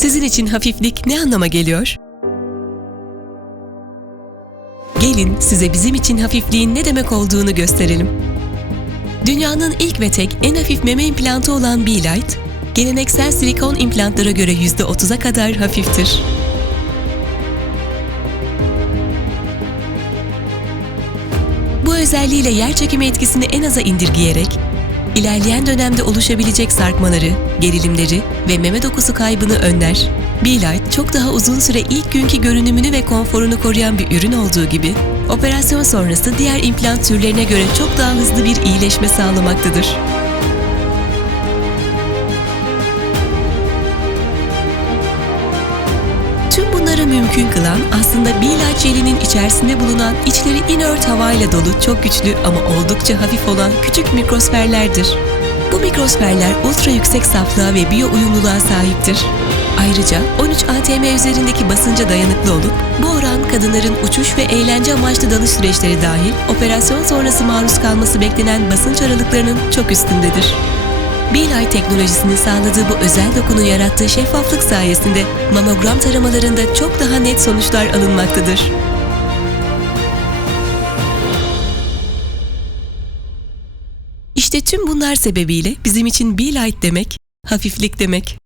Sizin için hafiflik ne anlama geliyor? Gelin size bizim için hafifliğin ne demek olduğunu gösterelim. Dünyanın ilk ve tek en hafif meme implantı olan Be-Light, geleneksel silikon implantlara göre %30'a kadar hafiftir. Bu özelliğiyle yer çekimi etkisini en aza indirgeyerek, ilerleyen dönemde oluşabilecek sarkmaları, gerilimleri ve meme dokusu kaybını önler. Be-Light çok daha uzun süre ilk günkü görünümünü ve konforunu koruyan bir ürün olduğu gibi, operasyon sonrası diğer implant türlerine göre çok daha hızlı bir iyileşme sağlamaktadır. Mümkün kılan aslında Be-Light jelinin içerisinde bulunan içleri inert havayla dolu çok güçlü ama oldukça hafif olan küçük mikrosferlerdir. Bu mikrosferler ultra yüksek saflığa ve biyo uyumluluğa sahiptir. Ayrıca 13 atm üzerindeki basınca dayanıklı olup bu oran kadınların uçuş ve eğlence amaçlı dalış süreçleri dahil operasyon sonrası maruz kalması beklenen basınç aralıklarının çok üstündedir. Beeline teknolojisinin sağladığı bu özel dokunun yarattığı şeffaflık sayesinde mamogram taramalarında çok daha net sonuçlar alınmaktadır. İşte tüm bunlar sebebiyle bizim için Be demek, hafiflik demek.